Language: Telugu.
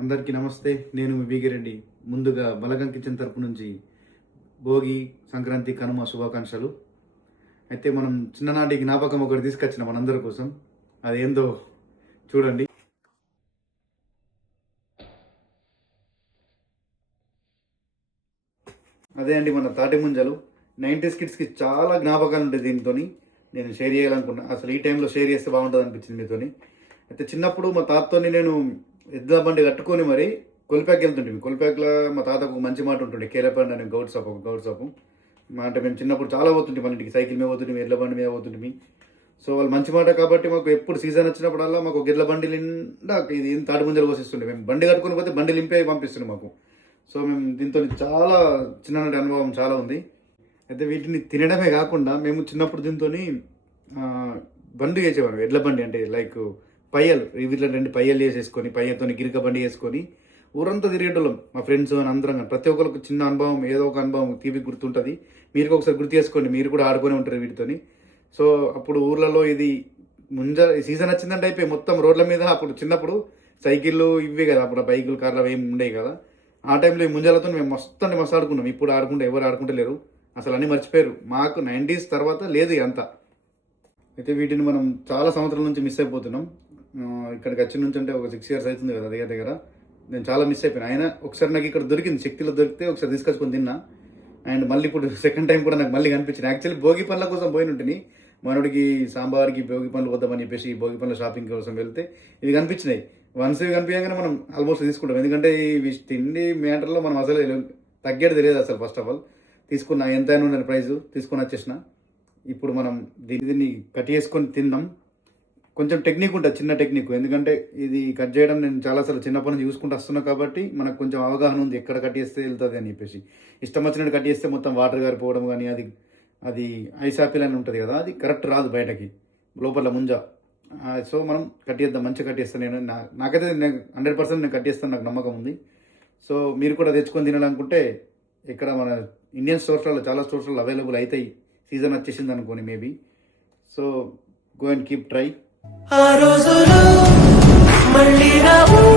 అందరికీ నమస్తే. నేను మీ బీగిరెడ్డి. ముందుగా బలగం కిచెన్ తరపు నుంచి భోగి, సంక్రాంతి, కనుమ శుభాకాంక్షలు. అయితే మనం చిన్ననాటి జ్ఞాపకం ఒకటి తీసుకొచ్చిన మనందరి కోసం. అదేందో చూడండి. అదే అండి మన తాటి ముంజలు. 90s కిడ్స్కి చాలా జ్ఞాపకాలు ఉంటాయి దీంతో. నేను షేర్ చేయాలనుకున్నా. అసలు ఈ టైంలో షేర్ చేస్తే బాగుంటుంది అనిపించింది మీతోని. అయితే చిన్నప్పుడు మా తాతతోని నేను ఎద్దుల బండి కట్టుకొని మరి కొలిపాకి వెళ్తుంటే, కొలిపాకలో మా తాతకు మంచి మాట ఉంటుండే, కేరపండి అని గౌడ్ షాపు. అంటే మేము చిన్నప్పుడు చాలా పోతుంటే మన ఇంటికి సైకిల్ మీద పోతుంటే, ఎడ్ల బండి మీద పోతుంటే. సో వాళ్ళు మంచి మాట కాబట్టి మాకు ఎప్పుడు సీజన్ వచ్చినప్పుడల్లా మాకు ఎడ్ల బండి నిండా ఇది తాటి ముంజలు పోసిస్తుండే. మేము బండి కట్టుకుని పోతే బండి లింపే పంపిస్తుండే మాకు. సో మేము దీంతో చాలా చిన్ననాటి అనుభవం చాలా ఉంది. అయితే వీటిని తినడమే కాకుండా మేము చిన్నప్పుడు దీంతో బండి చేసేవాళ్ళం. ఎడ్ల బండి అంటే లైక్ పయ్యలు, వీటిలో 2 పయ్యలు చేసేసుకొని పయ్యతో గిరిక బండి వేసుకొని ఊరంతా తిరిగేటోళ్ళం మా ఫ్రెండ్స్ అని అందరం. ప్రతి ఒక్కరికి చిన్న అనుభవం, ఏదో ఒక అనుభవం తీపి గుర్తుంటుంది. మీరు ఒకసారి గుర్తు చేసుకోండి, మీరు కూడా ఆడుకొని ఉంటారు వీటితోని. సో అప్పుడు ఊర్లలో ఇది సీజన్ వచ్చిందంటే అయిపోయి మొత్తం రోడ్ల మీద. అప్పుడు చిన్నప్పుడు సైకిళ్ళు ఇవే కదా, అప్పుడు బైకులు, కార్లు అవి ఏమి ఉండేవి కదా. ఆ టైంలో ఈ ముంజలతో మేము మస్తు ఆడుకున్నాం. ఇప్పుడు ఆడుకుంటే ఎవరు ఆడుకుంటలేరు, అసలు అన్నీ మర్చిపోయారు. మాకు 90s తర్వాత లేదు అంతా. అయితే వీటిని మనం చాలా సంవత్సరాల నుంచి మిస్ అయిపోతున్నాం. ఇక్కడికి వచ్చిన నుంచి అంటే ఒక 6 years అవుతుంది కదా దగ్గర. నేను చాలా మిస్ అయిపోయాను. అయినా ఒకసారి నాకు ఇక్కడ దొరికింది, శక్తిలో దొరికితే ఒకసారి తీసుకొచ్చుకొని తిన్నా. అండ్ మళ్ళీ ఇప్పుడు సెకండ్ టైం కూడా నాకు మళ్ళీ కనిపించింది. యాక్చువల్లీ భోగి పనుల కోసం పోయిన ఉంటుంది. మనోడికి సాంబార్కి భోగి పనులు వద్దామని చెప్పేసి భోగి పనుల షాపింగ్ కోసం వెళ్తే ఇవి కనిపించినాయి. వన్స్ ఇవి కనిపించగానే మనం ఆల్మోస్ట్ తీసుకుంటాం. ఎందుకంటే ఇవి తిండి మ్యాటర్లో మనం అసలు తగ్గేది తెలియదు అసలు. ఫస్ట్ ఆఫ్ ఆల్ తీసుకున్న ఎంతైనా ఉండే ప్రైస్ తీసుకొని వచ్చేసిన. ఇప్పుడు మనం దీన్ని కట్ చేసుకొని తిందాం. కొంచెం టెక్నిక్ ఉంటుంది, చిన్న టెక్నిక్. ఎందుకంటే ఇది కట్ చేయడం నేను చాలాసార్లు చిన్నప్పటి నుంచి చూసుకుంటూ వస్తున్నా కాబట్టి మనకు కొంచెం అవగాహన ఉంది ఎక్కడ కట్ చేస్తే వెళ్తుంది అని చెప్పేసి. ఇష్టం వచ్చినట్టు కట్ చేస్తే మొత్తం వాటర్ గారిపోవడం కానీ, అది ఐస్ ఆపిల్ అని ఉంటుంది కదా, అది కరెక్ట్ రాదు బయటకి, లోపల ముంజ. సో మనం కట్ చేద్దాం, మంచిగా కట్ చేస్తాను నేను. నాకైతే 100% నేను కట్ చేస్తాను, నాకు నమ్మకం ఉంది. సో మీరు కూడా తెచ్చుకొని తినాలనుకుంటే ఇక్కడ మన ఇండియన్ స్టోర్స్లలో చాలా స్టోర్స్లలో అవైలబుల్ అవుతాయి. సీజన్ వచ్చేసింది అనుకోని maybe. So go and keep try. ఆ రోజులు మళ్ళీ రావు.